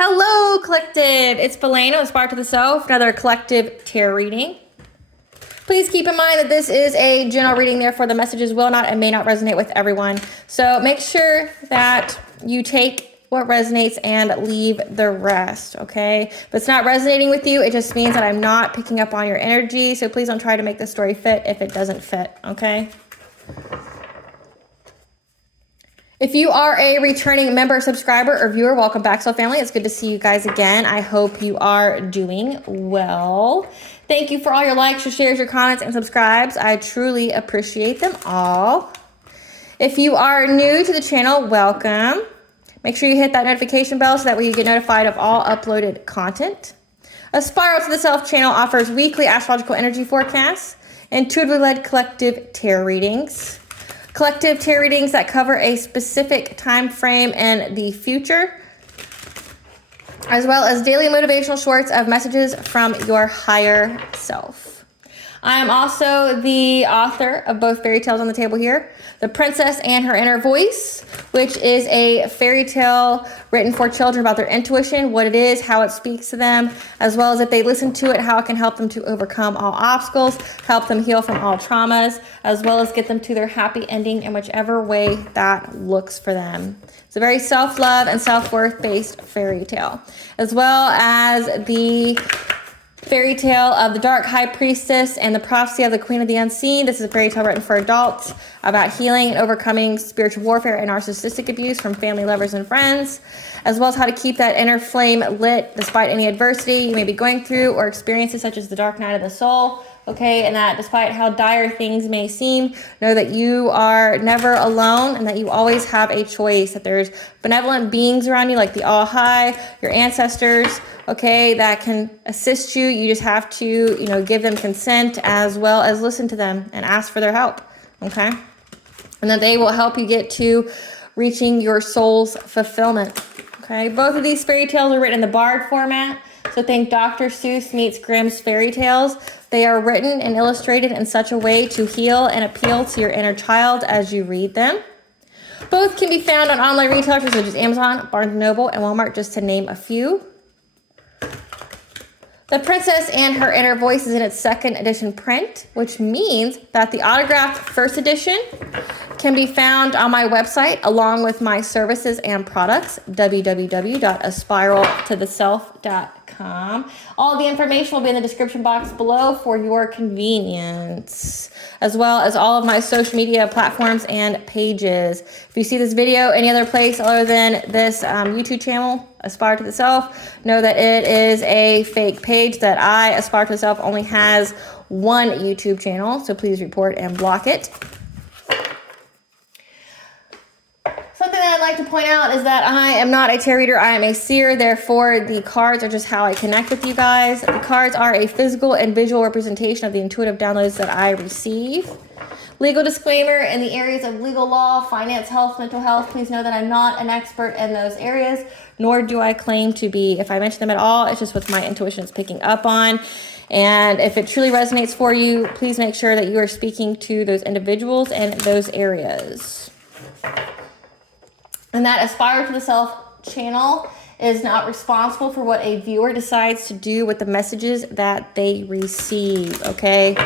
Hello, collective. It's Belena, Aspire to the Self, another collective tarot reading. Please keep in mind that this is a general reading, therefore the messages will not and may not resonate with everyone. So make sure that you take what resonates and leave the rest, okay? If it's not resonating with you, it just means that I'm not picking up on your energy. So please don't try to make the story fit if it doesn't fit, okay? If you are a returning member, subscriber, or viewer, welcome back, Soul Family. It's good to see you guys again. I hope you are doing well. Thank you for all your likes, your shares, your comments, and subscribes. I truly appreciate them all. If you are new to the channel, welcome. Make sure you hit that notification bell so that way you get notified of all uploaded content. Aspire to the Self channel offers weekly astrological energy forecasts, intuitively led collective tarot readings, collective tarot readings that cover a specific time frame in the future, as well as daily motivational shorts of messages from your higher self. I am also the author of both fairy tales on the table here, The Princess and Her Inner Voice, which is a fairy tale written for children about their intuition, what it is, how it speaks to them, as well as if they listen to it, how it can help them to overcome all obstacles, help them heal from all traumas, as well as get them to their happy ending in whichever way that looks for them. It's a very self-love and self-worth based fairy tale, as well as the fairy tale of the Dark High Priestess and the Prophecy of the Queen of the Unseen. This is a fairy tale written for adults about healing and overcoming spiritual warfare and narcissistic abuse from family, lovers, and friends, as well as how to keep that inner flame lit despite any adversity you may be going through or experiences such as the dark night of the soul. Okay, and that despite how dire things may seem, know that you are never alone and that you always have a choice, that there's benevolent beings around you like the All High, your ancestors, okay, that can assist you. You just have to, give them consent as well as listen to them and ask for their help, okay? And that they will help you get to reaching your soul's fulfillment, okay? Both of these fairy tales are written in the Bard format. So think Dr. Seuss meets Grimm's fairy tales. They are written and illustrated in such a way to heal and appeal to your inner child as you read them. Both can be found on online retailers such as Amazon, Barnes & Noble, and Walmart, just to name a few. The Princess and Her Inner Voice is in its second edition print, which means that the autographed first edition can be found on my website along with my services and products, www.aspiraltotheself.com. All the information will be in the description box below for your convenience, as well as all of my social media platforms and pages. If you see this video any other place other than this YouTube channel, Aspire to the Self, know that it is a fake page, that I, Aspire to the Self, only has one YouTube channel, so please report and block it. Something that I'd like to point out is that I am not a tarot reader, I am a seer, therefore the cards are just how I connect with you guys. The cards are a physical and visual representation of the intuitive downloads that I receive. Legal disclaimer: in the areas of legal law, finance, health, mental health, please know that I'm not an expert in those areas, nor do I claim to be. If I mention them at all, it's just what my intuition is picking up on. And if it truly resonates for you, please make sure that you are speaking to those individuals and those areas. And that Aspire to the Self channel is not responsible for what a viewer decides to do with the messages that they receive, okay?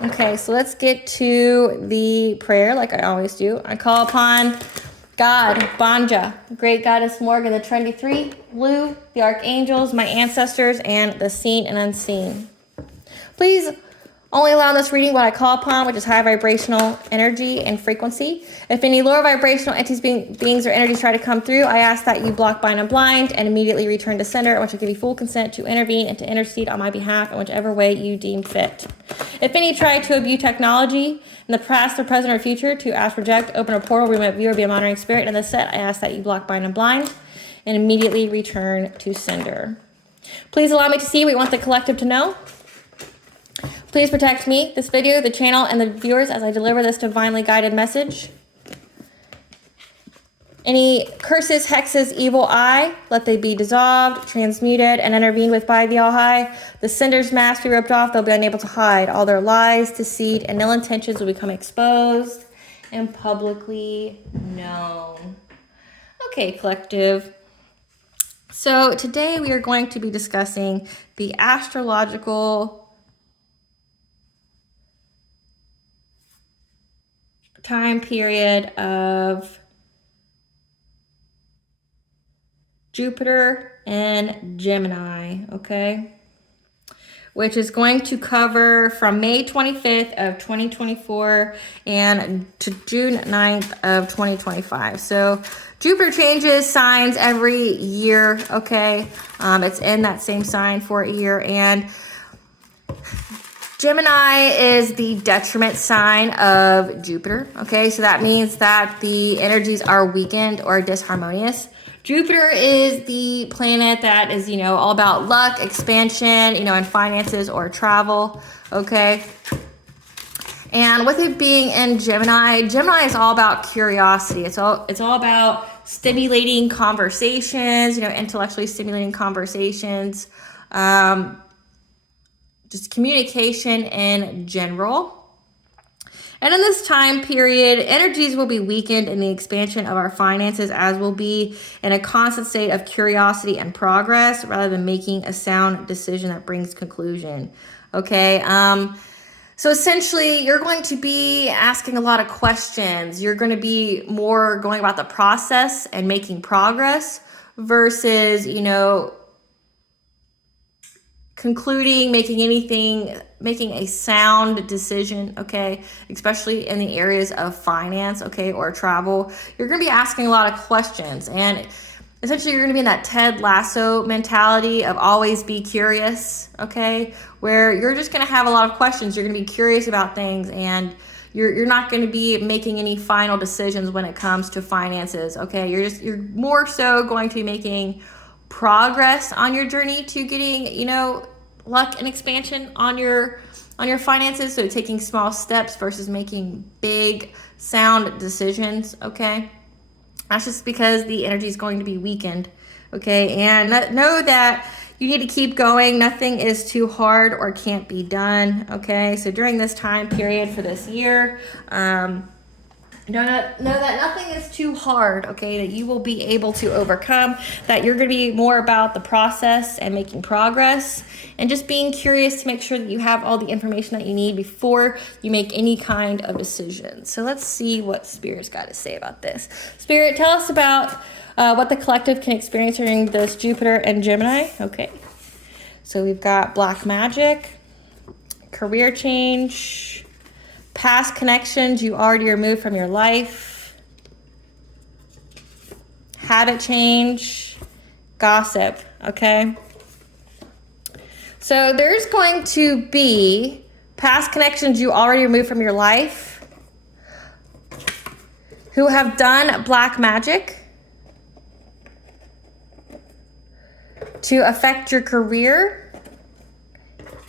Okay, so let's get to the prayer like I always do. I call upon God, Banja, Great Goddess Morgan, the Trendy Three, Blue, the Archangels, my ancestors, and the seen and unseen. Please only allow in this reading what I call upon, which is high vibrational energy and frequency. If any lower vibrational entities, beings, or energies try to come through, I ask that you block, bind, and blind, and immediately return to sender, which will give you full consent to intervene and to intercede on my behalf in whichever way you deem fit. If any try to abuse technology in the past, or present, or future to ask, reject, open a portal, remove, view, or be a monitoring spirit in the set, I ask that you block, bind, and blind, and immediately return to sender. Please allow me to see what you want the collective to know. Please protect me, this video, the channel, and the viewers as I deliver this divinely guided message. Any curses, hexes, evil eye, let they be dissolved, transmuted, and intervened with by the All High. The sender's mask be ripped off. They'll be unable to hide. All their lies, deceit, and ill intentions will become exposed. and publicly known. Okay, collective. So today we are going to be discussing the astrological time period of Jupiter and Gemini, okay? Which is going to cover from May 25th of 2024 and to June 9th of 2025. So Jupiter changes signs every year, okay? It's in that same sign for a year. And Gemini is the detriment sign of Jupiter, okay? So that means that the energies are weakened or disharmonious. Jupiter is the planet that is, all about luck, expansion, and finances or travel, okay? And with it being in Gemini, Gemini is all about curiosity. It's all about stimulating conversations, intellectually stimulating conversations, just communication in general. And in this time period, energies will be weakened in the expansion of our finances, as we'll be in a constant state of curiosity and progress rather than making a sound decision that brings conclusion. Okay. So essentially, you're going to be asking a lot of questions. You're going to be more going about the process and making progress versus, concluding, making a sound decision, okay, especially in the areas of finance, okay, or travel. You're going to be asking a lot of questions, and essentially you're going to be in that Ted Lasso mentality of always be curious, okay, where you're just going to have a lot of questions. You're going to be curious about things, and you're not going to be making any final decisions when it comes to finances, okay. You're more so going to be making progress on your journey to getting, luck and expansion on your finances. So taking small steps versus making big sound decisions, okay? That's just because the energy is going to be weakened, okay? And know that you need to keep going. Nothing is too hard or can't be done, okay? So during this time period for this year, know that nothing is too hard, okay, that you will be able to overcome, that you're going to be more about the process and making progress and just being curious to make sure that you have all the information that you need before you make any kind of decision. So let's see what Spirit's got to say about this. Spirit, tell us about what the collective can experience during this Jupiter and Gemini. Okay, so we've got black magic, career change, past connections you already removed from your life, habit change, gossip, okay? So there's going to be past connections you already removed from your life who have done black magic to affect your career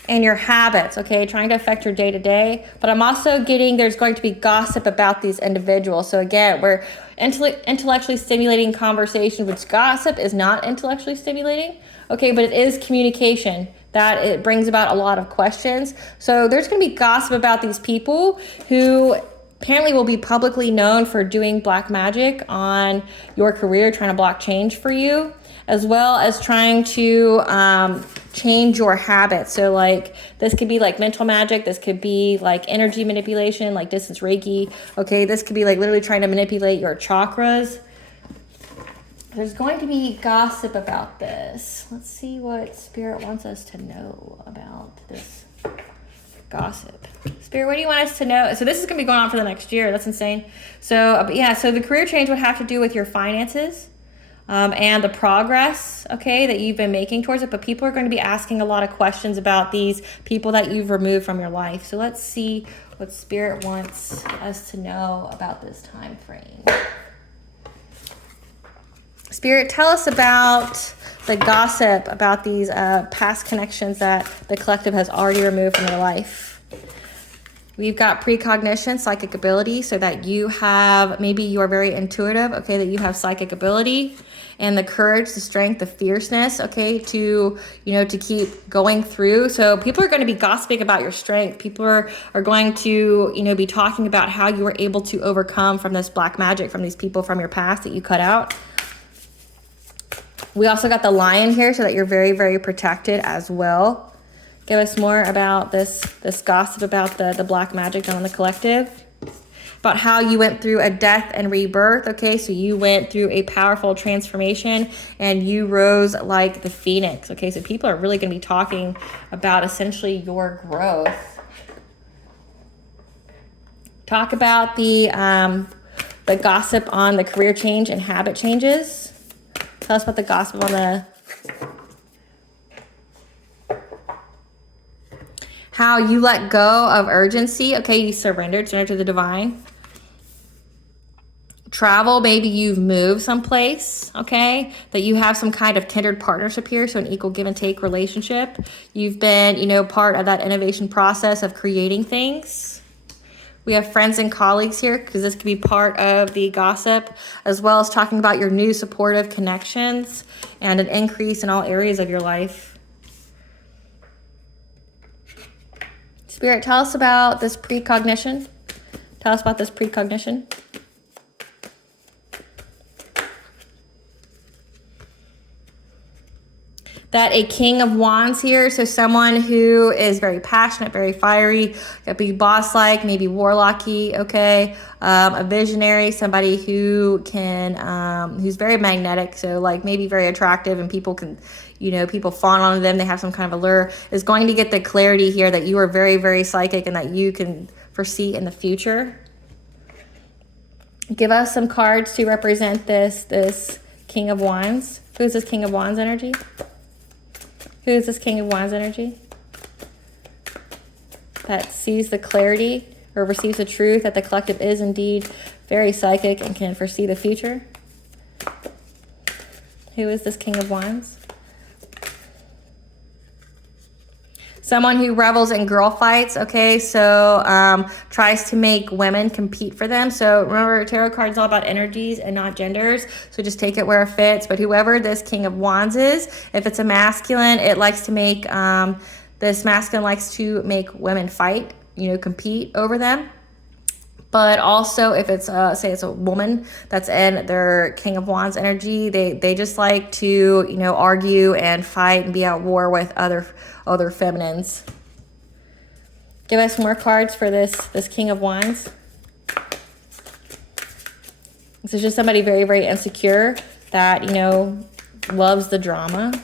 and your habits, okay, trying to affect your day-to-day. But I'm also getting there's going to be gossip about these individuals. So again, we're intellectually stimulating conversation, which gossip is not intellectually stimulating, okay, but it is communication that it brings about a lot of questions. So there's going to be gossip about these people who apparently will be publicly known for doing black magic on your career, trying to block change for you, as well as trying to change your habits. So like this could be like mental magic, this could be like energy manipulation, like distance Reiki, okay, this could be like literally trying to manipulate your chakras. There's going to be gossip about this. Let's see what Spirit wants us to know about this gossip. Spirit, what do you want us to know? So this is going to be going on for the next year. That's insane. So so the career change would have to do with your finances. And the progress, okay, that you've been making towards it. But people are going to be asking a lot of questions about these people that you've removed from your life. So let's see what Spirit wants us to know about this time frame. Spirit, tell us about the gossip about these past connections that the collective has already removed from their life. We've got precognition, psychic ability, so that you have, maybe you are very intuitive, okay, that you have psychic ability and the courage, the strength, the fierceness, okay, to, you know, to keep going through. So people are going to be gossiping about your strength. People are going to, you know, be talking about how you were able to overcome from this black magic, from these people from your past that you cut out. We also got the lion here, so that you're very, very protected as well. Give us more about this gossip about the black magic done on the collective. About how you went through a death and rebirth, okay? So you went through a powerful transformation and you rose like the phoenix, okay? So people are really going to be talking about essentially your growth. Talk about the gossip on the career change and habit changes. Tell us about the gossip on the... How you let go of urgency, okay? You surrendered to the divine. Travel, maybe you've moved someplace, okay? That you have some kind of kindred partnership here, so an equal give and take relationship. You've been, you know, part of that innovation process of creating things. We have friends and colleagues here, because this could be part of the gossip, as well as talking about your new supportive connections and an increase in all areas of your life. Spirit, tell us about this precognition. Tell us about this precognition. That a king of wands here, so someone who is very passionate, very fiery, could be boss-like, maybe warlocky, okay? A visionary, somebody who can, who's very magnetic, so like maybe very attractive, and people can, you know, people fawn on them, they have some kind of allure, is going to get the clarity here that you are very, very psychic and that you can foresee in the future. Give us some cards to represent this King of Wands. Who is this King of Wands energy? Who is this King of Wands energy? That sees the clarity or receives the truth that the collective is indeed very psychic and can foresee the future. Who is this King of Wands? Someone who revels in girl fights, okay? So tries to make women compete for them. So remember, tarot cards all about energies and not genders. So just take it where it fits. But whoever this King of Wands is, if it's a masculine, it likes to make, this masculine likes to make women fight, you know, compete over them. But also if it's, say it's a woman that's in their King of Wands energy, they just like to, you know, argue and fight and be at war with other feminines. Give us more cards for this King of Wands. This is just somebody very, very insecure that, you know, loves the drama.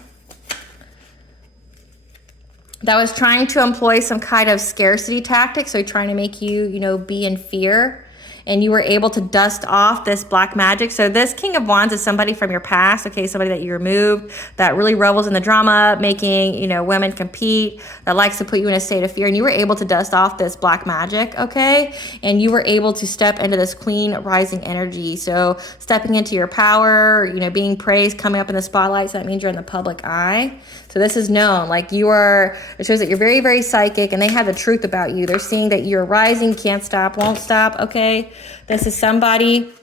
That was trying to employ some kind of scarcity tactic. So trying to make you, you know, be in fear. And you were able to dust off this black magic. So this King of Wands is somebody from your past, okay, somebody that you removed, that really revels in the drama, making, you know, women compete, that likes to put you in a state of fear. And you were able to dust off this black magic, okay? And you were able to step into this queen rising energy. So stepping into your power, you know, being praised, coming up in the spotlight. So that means you're in the public eye. So this is known, like you are, it shows that you're very, very psychic and they have the truth about you. They're seeing that you're rising, can't stop, won't stop, okay? This is somebody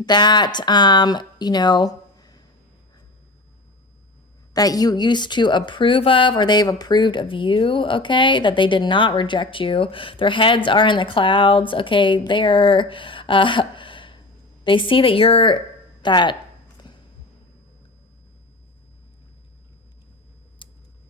that, you know, that you used to approve of, or they've approved of you, okay? That they did not reject you. Their heads are in the clouds, okay? They're, they see that you're, that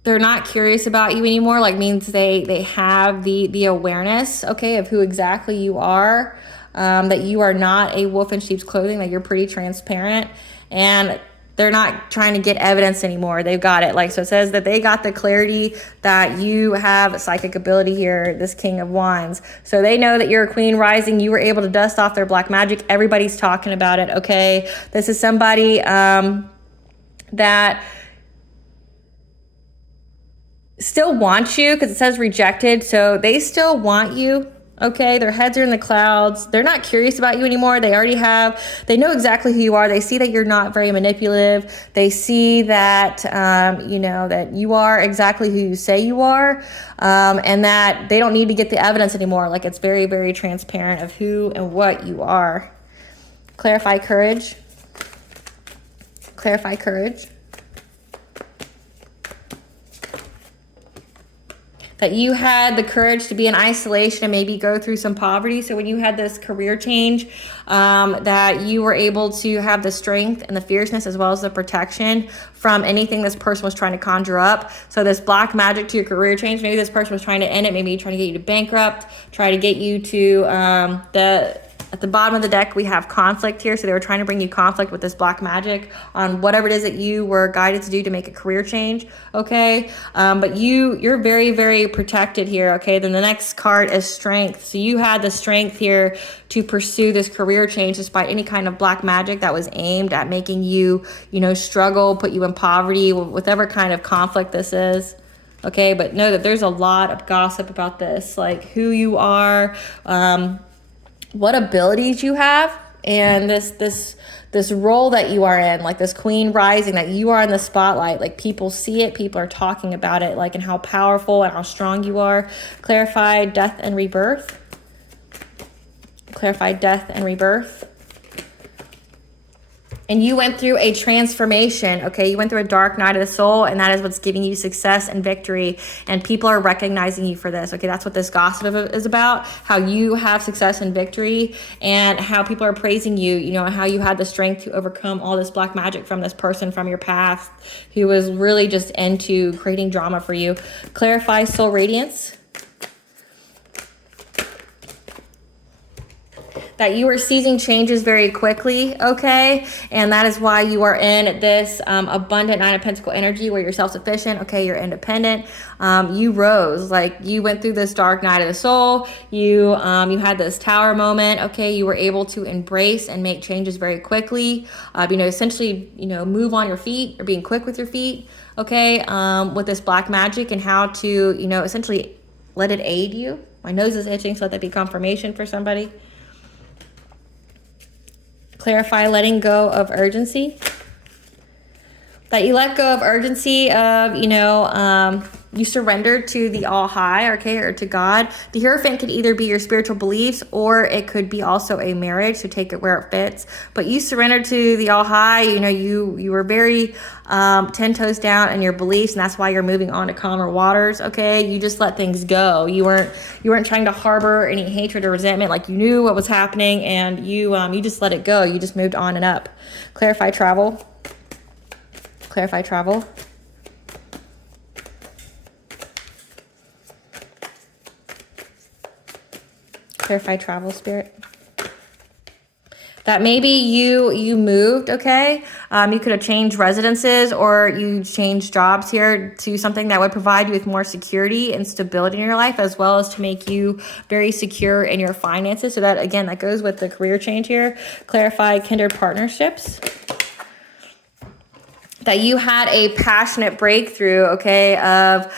they're not curious about you anymore, like means they have the awareness, okay, of who exactly you are, that you are not a wolf in sheep's clothing, that you're pretty transparent, and they're not trying to get evidence anymore. They've got it. Like, so it says that they got the clarity that you have psychic ability here, this King of Wands. So they know that you're a queen rising. You were able to dust off their black magic. Everybody's talking about it, okay? This is somebody that still wants you, because it says rejected, so they still want you, Okay, their heads are in the clouds. They're not curious about you anymore. They know exactly who you are. They see that you're not very manipulative. They see that, that you are exactly who you say you are, and that they don't need to get the evidence anymore. Like, it's very, very transparent of who and what you are. Clarify courage. Clarify courage. That you had the courage to be in isolation and maybe go through some poverty. So when you had this career change, that you were able to have the strength and the fierceness as well as the protection from anything this person was trying to conjure up. So this black magic to your career change, maybe this person was trying to end it, maybe trying to get you to bankrupt, try to get you to at the bottom of the deck, we have conflict here. So they were trying to bring you conflict with this black magic on whatever it is that you were guided to do to make a career change. Okay. But you're very, very protected here. Okay. Then the next card is strength. So you had the strength here to pursue this career change despite any kind of black magic that was aimed at making you, struggle, put you in poverty, whatever kind of conflict this is. Okay. But know that there's a lot of gossip about this, like who you are, what abilities you have, and this role that you are in, like this queen rising, that you are in the spotlight. Like, people see it, people are talking about it, like, and how powerful and how strong you are. Clarify death and rebirth. Clarify death and rebirth. And you went through a transformation, okay? You went through a dark night of the soul, and that is what's giving you success and victory. And people are recognizing you for this, okay? That's what this gossip is about, how you have success and victory, and how people are praising you, and how you had the strength to overcome all this black magic from this person from your past who was really just into creating drama for you. Clarify soul radiance. That you are seizing changes very quickly, okay? And that is why you are in this abundant Nine of Pentacles energy where you're self-sufficient, okay? You're independent. You rose, like you went through this dark night of the soul. You had this tower moment, okay? You were able to embrace and make changes very quickly. Essentially, move on your feet, or being quick with your feet, okay? With this black magic, and how to, essentially let it aid you. My nose is itching, so let that be confirmation for somebody. Clarify letting go of urgency. That you let go of urgency of, you surrendered to the all high, okay, or to God. The Hierophant could either be your spiritual beliefs, or it could be also a marriage, so take it where it fits. But you surrendered to the all high, you were very 10 toes down in your beliefs, and that's why you're moving on to calmer waters, okay? You just let things go. You weren't trying to harbor any hatred or resentment. Like, you knew what was happening, and you just let it go. You just moved on and up. Clarify travel. Clarify travel. Clarify travel, Spirit. That maybe you moved, okay? You could have changed residences, or you changed jobs here to something that would provide you with more security and stability in your life, as well as to make you very secure in your finances. So that, again, that goes with the career change here. Clarify kindred partnerships. That you had a passionate breakthrough, okay, of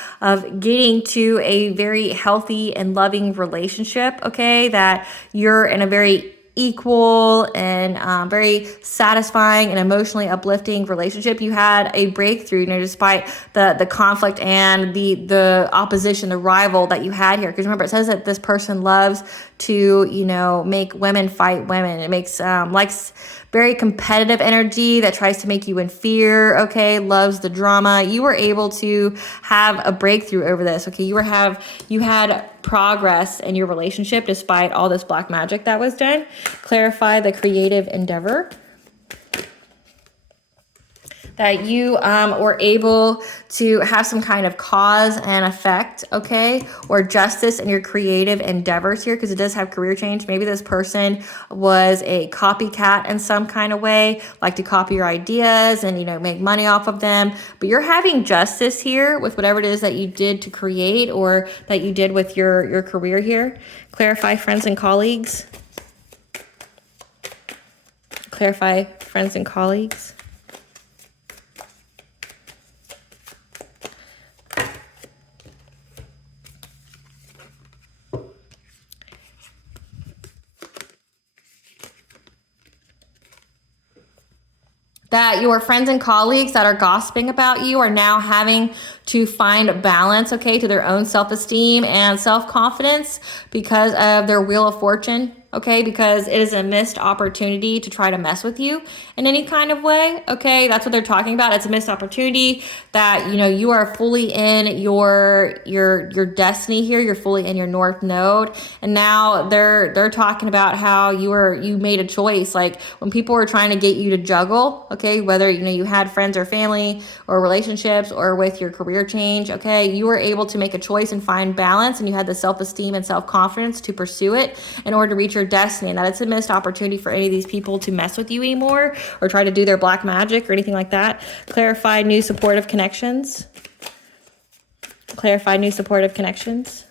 getting to a very healthy and loving relationship, okay, that you're in a very equal and very satisfying and emotionally uplifting relationship. You had a breakthrough, despite the conflict and the opposition, the rival that you had here. Because remember, it says that this person loves to, make women fight women. It makes likes very competitive energy that tries to make you in fear, okay, loves the drama. You were able to have a breakthrough over this, okay? You had progress in your relationship despite all this black magic that was done. Clarify the creative endeavor. That you were able to have some kind of cause and effect, okay, or justice in your creative endeavors here, because it does have career change. Maybe this person was a copycat in some kind of way, like to copy your ideas and, make money off of them. But you're having justice here with whatever it is that you did to create, or that you did with your career here. Clarify friends and colleagues. Clarify friends and colleagues. that your friends and colleagues that are gossiping about you are now having to find balance, okay, to their own self-esteem and self-confidence because of their wheel of fortune, okay, because it is a missed opportunity to try to mess with you in any kind of way, okay? That's what they're talking about. It's a missed opportunity that, you know, you are fully in your destiny here. You're fully in your north node. And now they're talking about how you made a choice. Like when people were trying to get you to juggle, okay, whether, you know, you had friends or family or relationships or with your career change, okay, you were able to make a choice and find balance, and you had the self-esteem and self-confidence to pursue it in order to reach your destiny. And that it's a missed opportunity for any of these people to mess with you anymore or try to do their black magic or anything like that. Clarify new supportive connections. Clarify new supportive connections.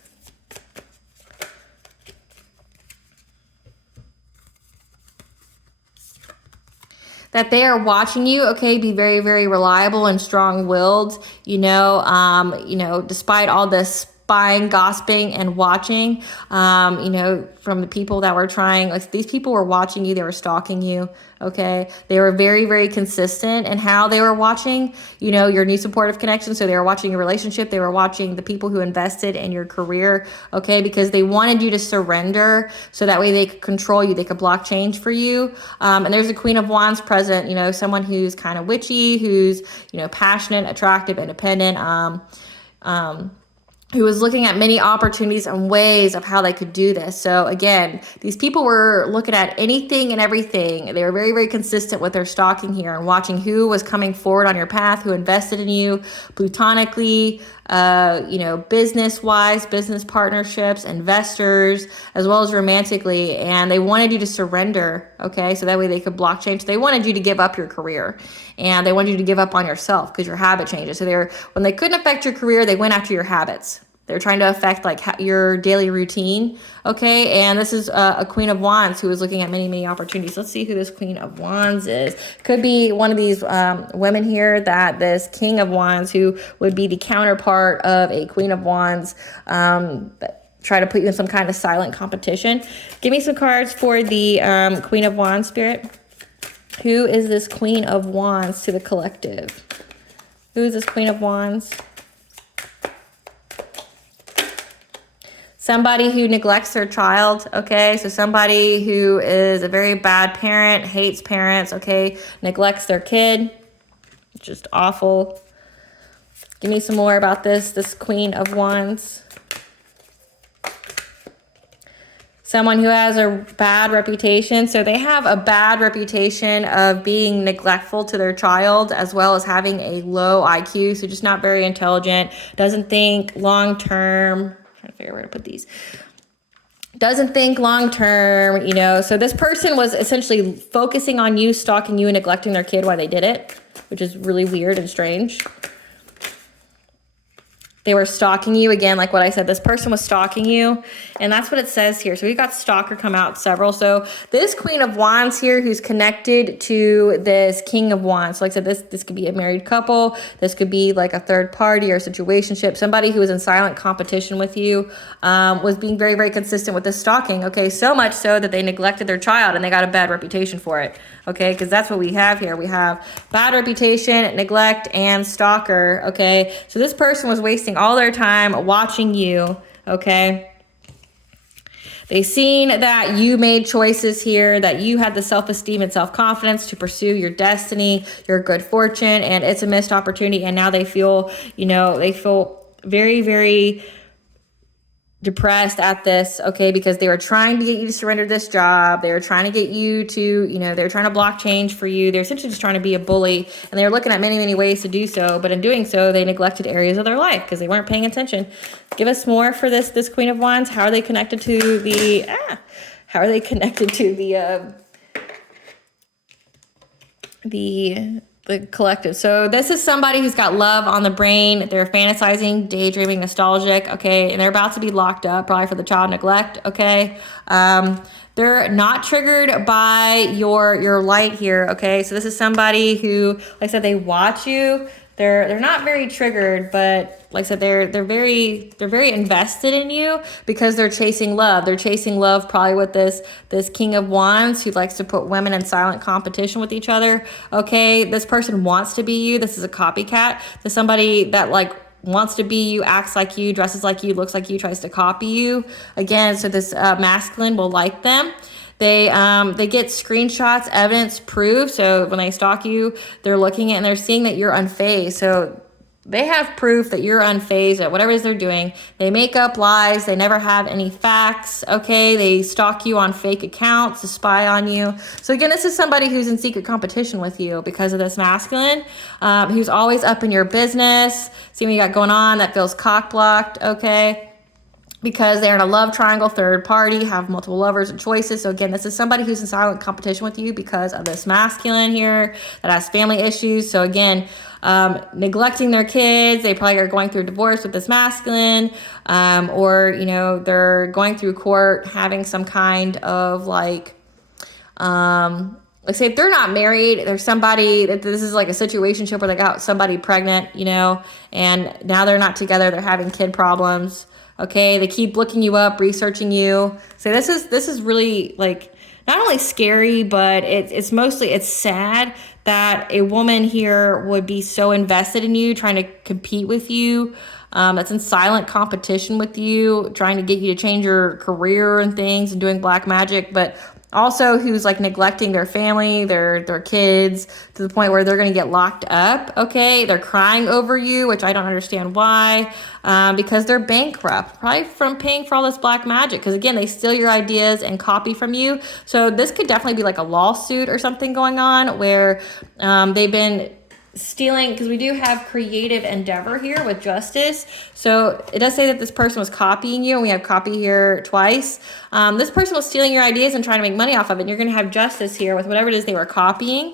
That they are watching you, okay, be very, very reliable and strong-willed, despite all this spying, gossiping, and watching, from the people that were trying, like these people were watching you, they were stalking you, okay? They were very, very consistent in how they were watching, your new supportive connection. So they were watching your relationship, they were watching the people who invested in your career, okay? Because they wanted you to surrender so that way they could control you, they could block change for you. And there's a Queen of Wands present, someone who's kind of witchy, who's, passionate, attractive, independent, who was looking at many opportunities and ways of how they could do this. So again, these people were looking at anything and everything. They were very, very consistent with their stalking here and watching who was coming forward on your path, who invested in you platonically, business-wise, business partnerships, investors, as well as romantically. And they wanted you to surrender, okay? So that way they could block change. They wanted you to give up your career, and they wanted you to give up on yourself because your habit changes. So when they couldn't affect your career, they went after your habits. They're trying to affect your daily routine, okay? And this is a Queen of Wands who is looking at many, many opportunities. Let's see who this Queen of Wands is. Could be one of these women here that this King of Wands, who would be the counterpart of a Queen of Wands, that try to put you in some kind of silent competition. Give me some cards for the Queen of Wands, Spirit. Who is this Queen of Wands to the collective? Who is this Queen of Wands? Somebody who neglects their child, okay? So somebody who is a very bad parent, hates parents, okay? Neglects their kid. Just awful. Give me some more about this Queen of Wands. Someone who has a bad reputation. So they have a bad reputation of being neglectful to their child, as well as having a low IQ. So just not very intelligent, doesn't think long-term. Trying to figure out where to put these. Doesn't think long term, So this person was essentially focusing on you, stalking you, and neglecting their kid while they did it, which is really weird and strange. They were stalking you. Again, like what I said, this person was stalking you. And that's what it says here. So we got stalker come out several. So this Queen of Wands here who's connected to this King of Wands. So like I said, this could be a married couple. This could be like a third party or situationship. Somebody who was in silent competition with you was being very, very consistent with this stalking. Okay, so much so that they neglected their child and they got a bad reputation for it. Okay, because that's what we have here. We have bad reputation, neglect, and stalker. Okay, so this person was wasting all their time watching you, okay? They seen that you made choices here, that you had the self-esteem and self-confidence to pursue your destiny, your good fortune, and it's a missed opportunity. And now they feel, very, very depressed at this, okay, because they were trying to get you to surrender this job. They were trying to get you to, they were trying to block change for you. They're essentially just trying to be a bully, and they were looking at many, many ways to do so. But in doing so, they neglected areas of their life because they weren't paying attention. Give us more for this Queen of Wands. How are they connected to the, the collective? So this is somebody who's got love on the brain. They're fantasizing, daydreaming, nostalgic, okay? And they're about to be locked up, probably for the child neglect, okay? They're not triggered by your light here, okay? So this is somebody who, like I said, they watch you, they're not very triggered, but like I said, they're very invested in you because they're chasing love. They're chasing love probably with this King of Wands who likes to put women in silent competition with each other. Okay, this person wants to be you. This is a copycat to somebody that like wants to be you, acts like you, dresses like you, looks like you, tries to copy you. Again, so this masculine will like them. They get screenshots, evidence, proof. So when they stalk you, they're looking at and they're seeing that you're unfazed. So they have proof that you're unfazed at whatever it is they're doing. They make up lies. They never have any facts. Okay. They stalk you on fake accounts to spy on you. So again, this is somebody who's in secret competition with you because of this masculine, who's always up in your business. See what you got going on that feels cock blocked. Okay. Because they're in a love triangle, third party, have multiple lovers and choices. So again, this is somebody who's in silent competition with you because of this masculine here that has family issues. So again, neglecting their kids. They probably are going through divorce with this masculine, or, you know, they're going through court having some kind of like, let's say if they're not married, there's somebody that this is like a situationship where they got somebody pregnant, you know, and now they're not together. They're having kid problems. Okay, they keep looking you up, researching you. So this is really like not only scary, but it's sad that a woman here would be so invested in you, trying to compete with you, that's in silent competition with you, trying to get you to change your career and things and doing black magic, but also who's like neglecting their family, their kids to the point where they're going to get locked up. Okay, they're crying over you, which I don't understand why, because they're bankrupt, probably from paying for all this black magic. Because again, they steal your ideas and copy from you. So this could definitely be like a lawsuit or something going on where they've been stealing, because we do have creative endeavor here with justice. So it does say that this person was copying you, and we have copy here twice. This person was stealing your ideas and trying to make money off of it, and you're going to have justice here with whatever it is they were copying.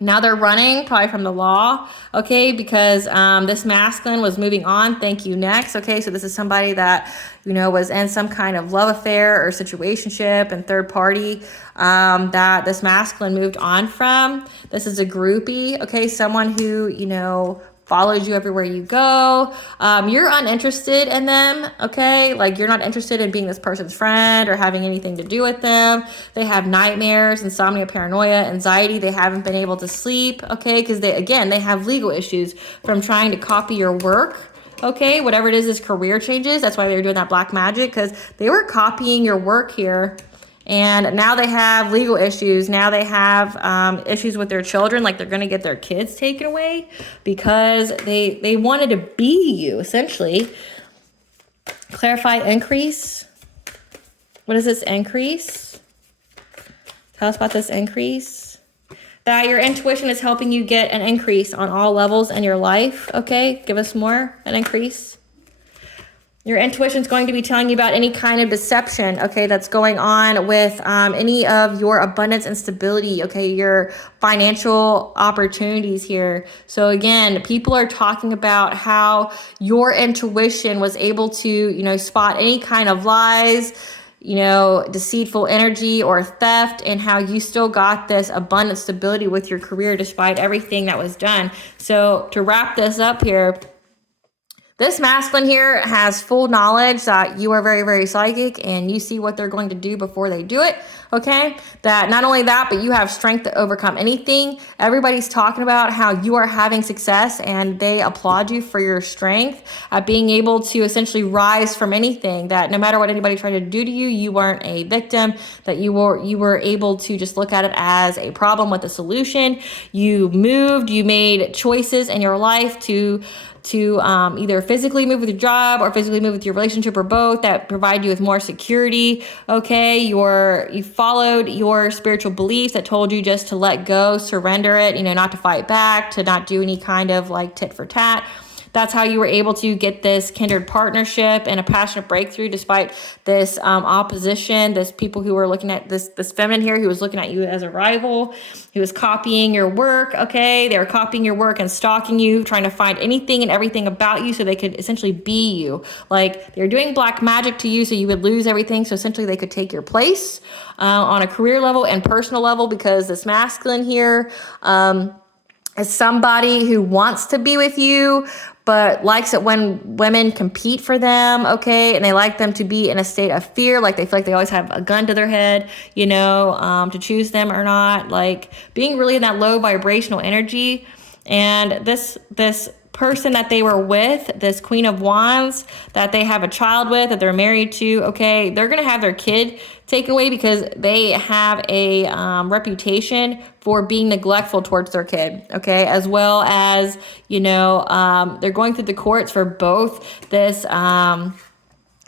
Now they're running probably from the law, okay, because this masculine was moving on. Thank you, next. Okay, so this is somebody that, you know, was in some kind of love affair or situationship and third party that this masculine moved on from. This is a groupie, okay, someone who, you know, follows you everywhere you go. You're uninterested in them, okay? Like you're not interested in being this person's friend or having anything to do with them. They have nightmares, insomnia, paranoia, anxiety. They haven't been able to sleep, okay? Because they have legal issues from trying to copy your work. Okay, whatever it is career changes. That's why they were doing that black magic, because they were copying your work here. And now they have legal issues. Now they have issues with their children, like they're going to get their kids taken away because they wanted to be you, essentially. Clarify increase. What is this increase? Tell us about this increase. That your intuition is helping you get an increase on all levels in your life. Okay, give us more, an increase. Your intuition is going to be telling you about any kind of deception, okay, that's going on with any of your abundance and stability, okay, your financial opportunities here. So again, people are talking about how your intuition was able to, you know, spot any kind of lies, you know, deceitful energy or theft, and how you still got this abundant stability with your career despite everything that was done. So to wrap this up here, this masculine here has full knowledge that you are very, very psychic and you see what they're going to do before they do it, okay? That not only that, but you have strength to overcome anything. Everybody's talking about how you are having success and they applaud you for your strength at being able to essentially rise from anything, that no matter what anybody tried to do to you, you weren't a victim, that you were able to just look at it as a problem with a solution. You moved, you made choices in your life to either physically move with your job or physically move with your relationship or both, that provide you with more security. Okay, you followed your spiritual beliefs that told you just to let go, surrender it, you know, not to fight back, to not do any kind of like tit for tat. That's how you were able to get this kindred partnership and a passionate breakthrough despite this opposition, this people who were looking at this feminine here who was looking at you as a rival, who was copying your work, okay? They were copying your work and stalking you, trying to find anything and everything about you so they could essentially be you. Like they were doing black magic to you so you would lose everything, so essentially they could take your place on a career level and personal level, because this masculine here, is somebody who wants to be with you, but likes it when women compete for them, okay? And they like them to be in a state of fear, like they feel like they always have a gun to their head, you know, to choose them or not, like being really in that low vibrational energy. And this person that they were with, this Queen of Wands that they have a child with, that they're married to, okay, they're going to have their kid taken away because they have a reputation for being neglectful towards their kid, okay, as well as, you know, they're going through the courts for both this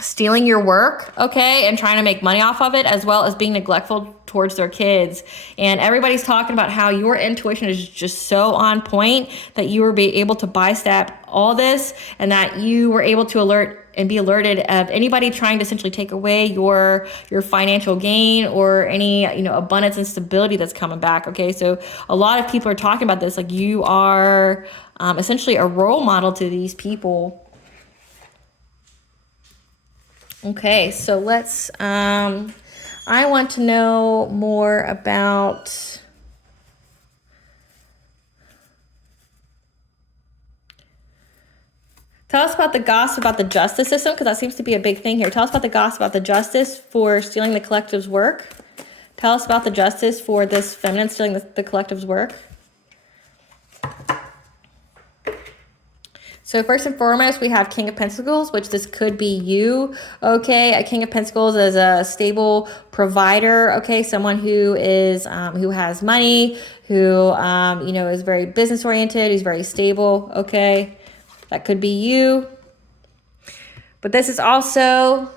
stealing your work, okay, and trying to make money off of it, as well as being neglectful towards their kids. And everybody's talking about how your intuition is just so on point that you were able to bystep all this, and that you were able to alert and be alerted of anybody trying to essentially take away your financial gain or any, you know, abundance and stability that's coming back, okay? So a lot of people are talking about this, like you are essentially a role model to these people. Okay, so let's, I want to know more about, tell us about the gossip about the justice system, because that seems to be a big thing here. Tell us about the gossip about the justice for stealing the collective's work. Tell us about the justice for this feminine stealing the collective's work. So first and foremost, we have King of Pentacles, which this could be you, okay? A King of Pentacles is a stable provider, okay? Someone who is, who has money, who, you know, is very business oriented, who's very stable, okay? That could be you. But this is also,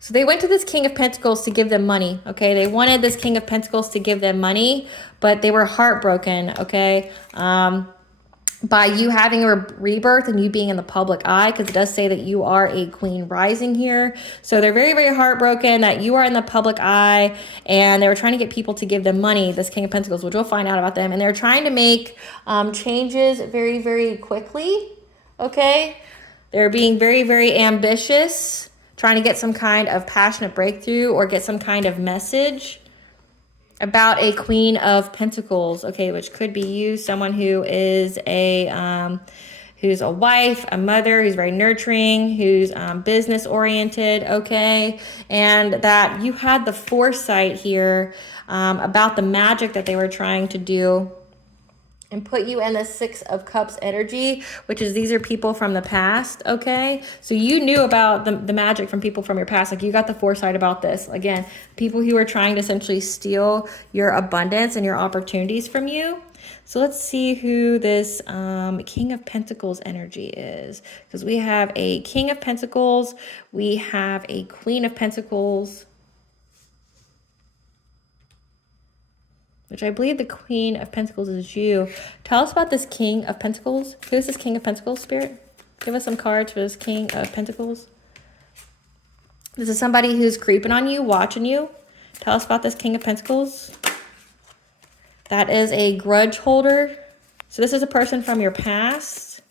so they went to this King of Pentacles to give them money, okay? They wanted this King of Pentacles to give them money, but they were heartbroken, okay? By you having a rebirth and you being in the public eye, because it does say that you are a queen rising here. So they're very, very heartbroken that you are in the public eye, and they were trying to get people to give them money, this King of Pentacles, which we'll find out about them. And they're trying to make changes very, very quickly, okay? They're being very, very ambitious, trying to get some kind of passionate breakthrough or get some kind of message about a Queen of Pentacles, okay, which could be you, someone who is who's a wife, a mother, who's very nurturing, who's business oriented, okay, and that you had the foresight here about the magic that they were trying to do and put you in the Six of Cups energy, which is these are people from the past, okay? So you knew about the magic from people from your past. Like you got the foresight about this. Again, people who are trying to essentially steal your abundance and your opportunities from you. So let's see who this King of Pentacles energy is. Because we have a King of Pentacles. We have a Queen of Pentacles, which I believe the Queen of Pentacles is you. Tell us about this King of Pentacles. Who is this King of Pentacles, Spirit? Give us some cards for this King of Pentacles. This is somebody who's creeping on you, watching you. Tell us about this King of Pentacles. That is a grudge holder. So this is a person from your past.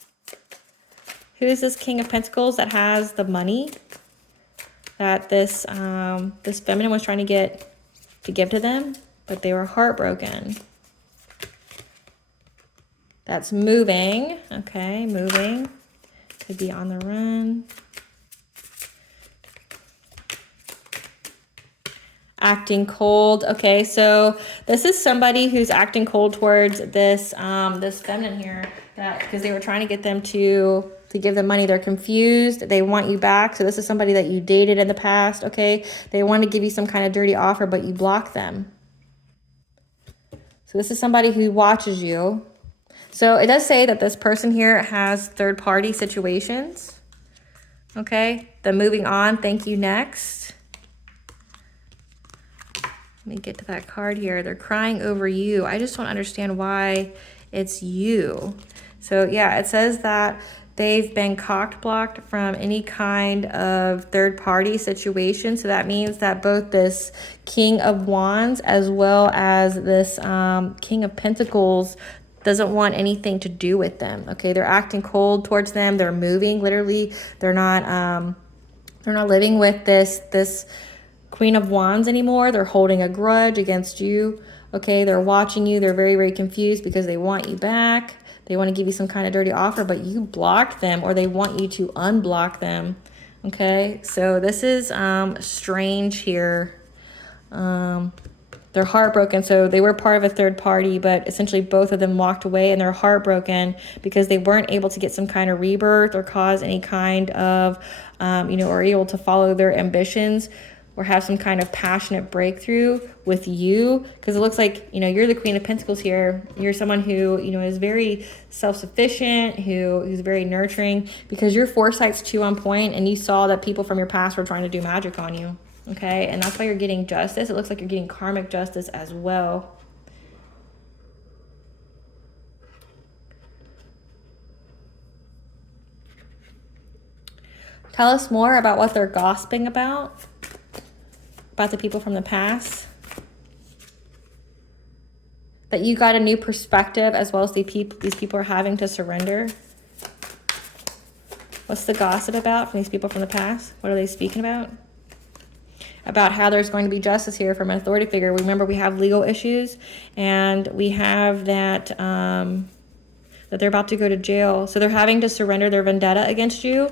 Who is this King of Pentacles that has the money that this this feminine was trying to get to give to them? But they were heartbroken. That's moving. Okay, moving. Could be on the run. Acting cold. Okay, so this is somebody who's acting cold towards this this feminine here, that because they were trying to get them to give them money. They're confused. They want you back. So this is somebody that you dated in the past. Okay, they want to give you some kind of dirty offer, but you block them. So this is somebody who watches you. So it does say that this person here has third-party situations. Okay, then moving on. Thank you. Next. Let me get to that card here. They're crying over you. I just don't understand why it's you. So yeah, it says that they've been cock blocked from any kind of third-party situation. So that means that both this King of Wands as well as this King of Pentacles doesn't want anything to do with them. Okay, they're acting cold towards them. They're moving, literally. They're not living with this Queen of Wands anymore. They're holding a grudge against you. Okay, they're watching you. They're very, very confused because they want you back. They want to give you some kind of dirty offer, but you blocked them, or they want you to unblock them. Okay, so this is strange here. They're heartbroken. So they were part of a third party, but essentially both of them walked away, and they're heartbroken because they weren't able to get some kind of rebirth or cause any kind of, or able to follow their ambitions or have some kind of passionate breakthrough with you. Because it looks like, you're the Queen of Pentacles here. You're someone who, is very self-sufficient, who's very nurturing, because your foresight's too on point, and you saw that people from your past were trying to do magic on you. Okay, and that's why you're getting justice. It looks like you're getting karmic justice as well. Tell us more about what they're gossiping about the people from the past. That you got a new perspective, as well as these people are having to surrender. What's the gossip about from these people from the past? What are they speaking about? About how there's going to be justice here from an authority figure. Remember, we have legal issues, and we have that that they're about to go to jail. So they're having to surrender their vendetta against you,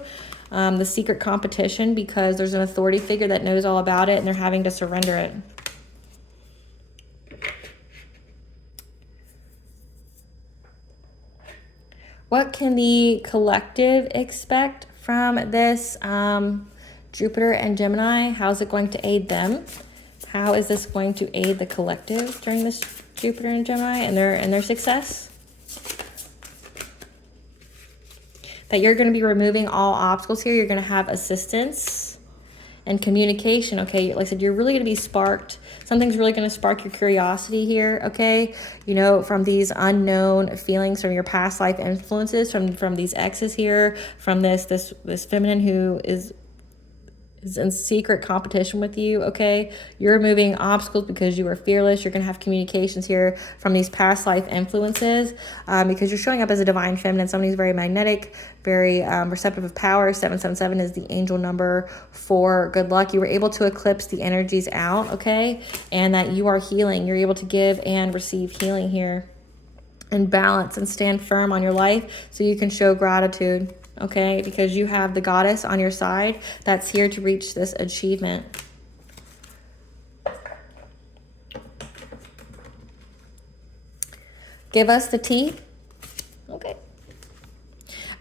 the secret competition, because there's an authority figure that knows all about it, and they're having to surrender it. What can the collective expect from this Jupiter and Gemini? How is it going to aid them? How is this going to aid the collective during this Jupiter and Gemini and their success? That you're going to be removing all obstacles here. You're going to have assistance and communication. Okay, like I said, you're really going to be sparked. Something's really going to spark your curiosity here. Okay, from these unknown feelings from your past life influences, from these exes here, from this feminine who is in secret competition with you. Okay, you're removing obstacles because you are fearless. You're going to have communications here from these past life influences, because you're showing up as a divine feminine, somebody who's very magnetic, very receptive of power. 777 is the angel number for good luck. You were able to eclipse the energies out, okay, and that you are healing. You're able to give and receive healing here, and balance and stand firm on your life so you can show gratitude. Okay, because you have the goddess on your side that's here to reach this achievement. Give us the tea. Okay.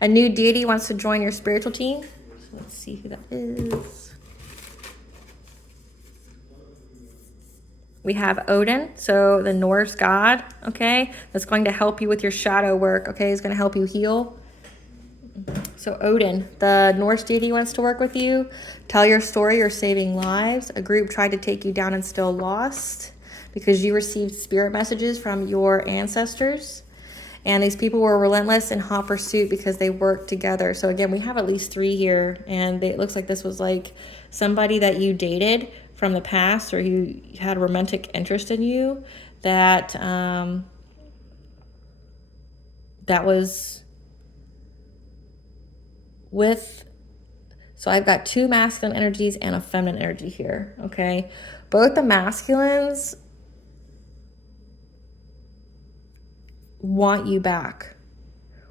A new deity wants to join your spiritual team. So let's see who that is. We have Odin, so the Norse god, okay, that's going to help you with your shadow work, okay, he's going to help you heal. So Odin, the Norse deity, wants to work with you. Tell your story, you're saving lives. A group tried to take you down and still lost because you received spirit messages from your ancestors. And these people were relentless in hot pursuit because they worked together. So again, we have at least 3 here. And it looks like this was like somebody that you dated from the past, or who had a romantic interest in you, that that was with, so I've got 2 masculine energies and a feminine energy here, okay? Both the masculines want you back,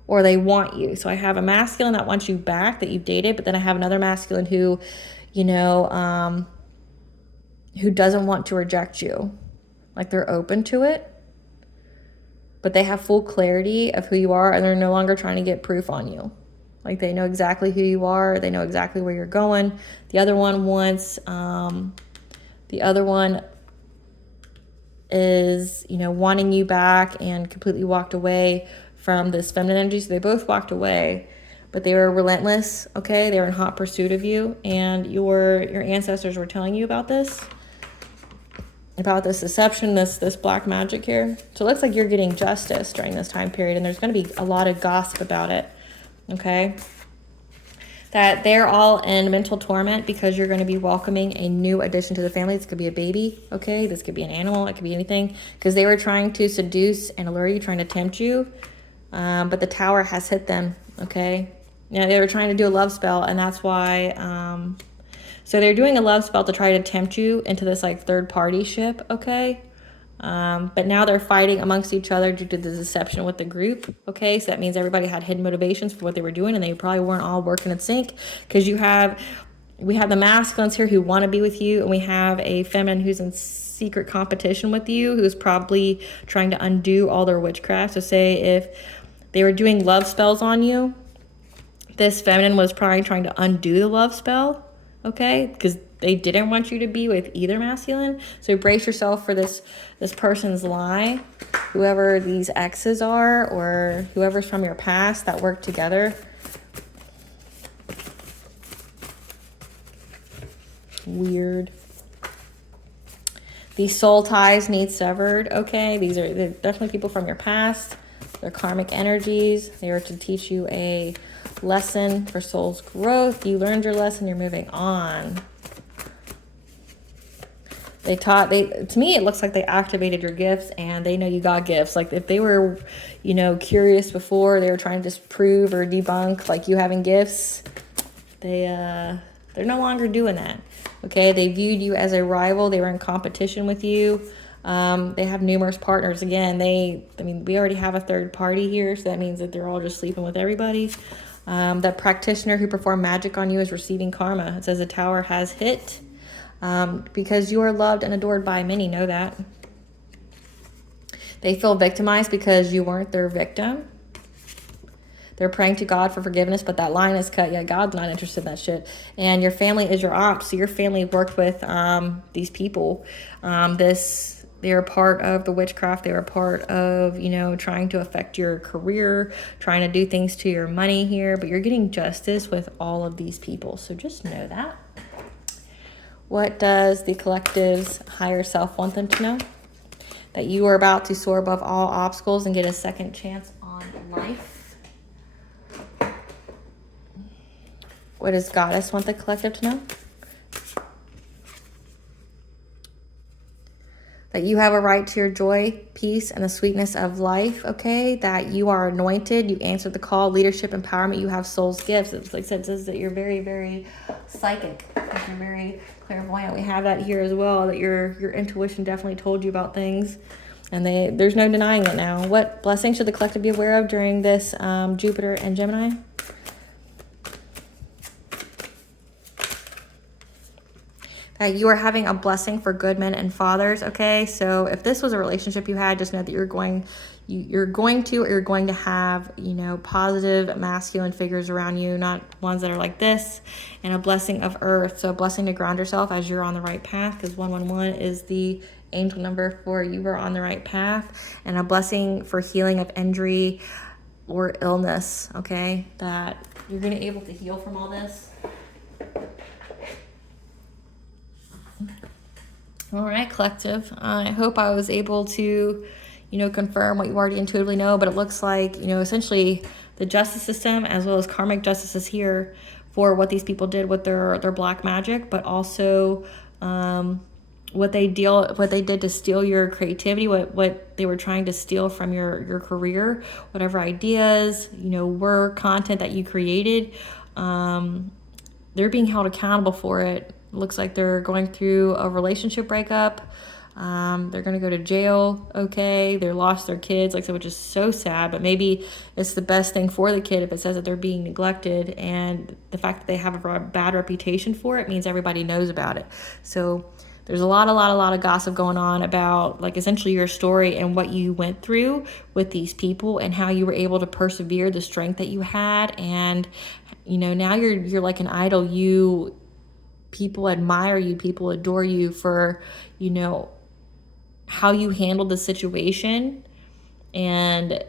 or they want you. So I have a masculine that wants you back, that you've dated, but then I have another masculine who, who doesn't want to reject you. Like, they're open to it, but they have full clarity of who you are, and they're no longer trying to get proof on you. Like, they know exactly who you are. They know exactly where you're going. The other one wants, the other one is, wanting you back and completely walked away from this feminine energy. So they both walked away, but they were relentless, okay? They were in hot pursuit of you, and your ancestors were telling you about this deception, this black magic here. So it looks like you're getting justice during this time period, and there's going to be a lot of gossip about it. Okay, that they're all in mental torment because you're going to be welcoming a new addition to the family. This could be a baby, okay? This could be an animal. It could be anything, because they were trying to seduce and allure you, trying to tempt you, but the tower has hit them, okay? They were trying to do a love spell, and that's why So they're doing a love spell to try to tempt you into this like third party ship, okay? But now they're fighting amongst each other due to the deception with the group, okay? So that means everybody had hidden motivations for what they were doing, and they probably weren't all working in sync, because we have the masculines here who want to be with you, and we have a feminine who's in secret competition with you, who's probably trying to undo all their witchcraft. So say if they were doing love spells on you, this feminine was probably trying to undo the love spell, okay? Because they didn't want you to be with either masculine. So brace yourself for this person's lie, whoever these exes are or whoever's from your past that worked together. Weird. These soul ties need severed, okay? They're definitely people from your past. They're karmic energies. They are to teach you a lesson for soul's growth. You learned your lesson, you're moving on. To me, it looks like they activated your gifts, and they know you got gifts. Like if they were, curious before, they were trying to disprove or debunk like you having gifts, they're no longer doing that. Okay, they viewed you as a rival. They were in competition with you. They have numerous partners. Again, we already have a third party here, so that means that they're all just sleeping with everybody. The practitioner who performed magic on you is receiving karma. It says the tower has hit. Because you are loved and adored by many, know that. They feel victimized because you weren't their victim. They're praying to God for forgiveness, but that line is cut. Yeah, God's not interested in that shit. And your family is your ops. So your family worked with these people. They were part of the witchcraft. They were part of, trying to affect your career, trying to do things to your money here. But you're getting justice with all of these people. So just know that. What does the collective's higher self want them to know? That you are about to soar above all obstacles and get a second chance on life. What does Goddess want the collective to know? That you have a right to your joy, peace, and the sweetness of life, okay? That you are anointed, you answered the call, leadership, empowerment, you have soul's gifts. It's like I said, it says that you're very, very psychic. You're very clairvoyant. We have that here as well, that your intuition definitely told you about things. And there's no denying it now. What blessings should the collective be aware of during this Jupiter and Gemini? That you are having a blessing for good men and fathers, okay? So if this was a relationship you had, just know that you're going to have, positive masculine figures around you, not ones that are like this, and a blessing of earth. So a blessing to ground yourself as you're on the right path, because 111 is the angel number for you are on the right path, and a blessing for healing of injury or illness, okay? That you're going to be able to heal from all this. All right, collective. I hope I was able to, confirm what you already intuitively know, but it looks like, essentially the justice system as well as karmic justice is here for what these people did with their black magic, but also what they did to steal your creativity, what they were trying to steal from your career, whatever ideas, work, content that you created. They're being held accountable for it. Looks like they're going through a relationship breakup. They're going to go to jail, okay? They lost their kids, like I said, which is so sad, but maybe it's the best thing for the kid if it says that they're being neglected, and the fact that they have a bad reputation for it means everybody knows about it. So there's a lot of gossip going on about, like, essentially your story and what you went through with these people and how you were able to persevere, the strength that you had, and, now you're like an idol. People admire you, people adore you for, how you handled the situation and,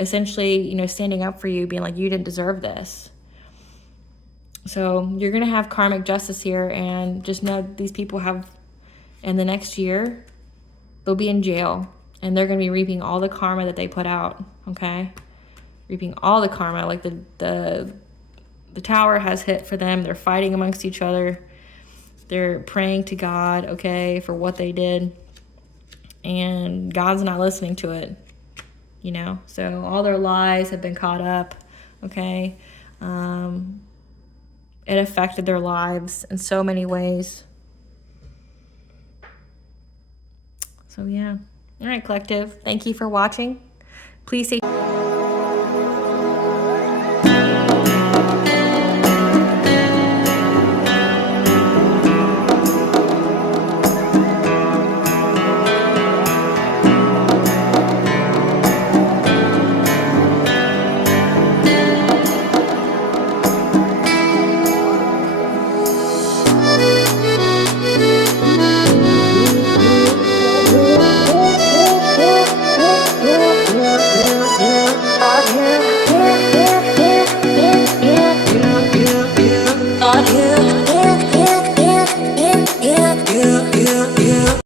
essentially, standing up for you, being like, you didn't deserve this. So you're going to have karmic justice here, and just know these people have, in the next year, they'll be in jail, and they're going to be reaping all the karma that they put out, okay? Reaping all the karma, like the tower has hit for them. They're fighting amongst each other. They're praying to God, okay, for what they did. And God's not listening to it, So all their lies have been caught up, okay? it affected their lives in so many ways. So yeah. All right, collective. Thank you for watching. Please stay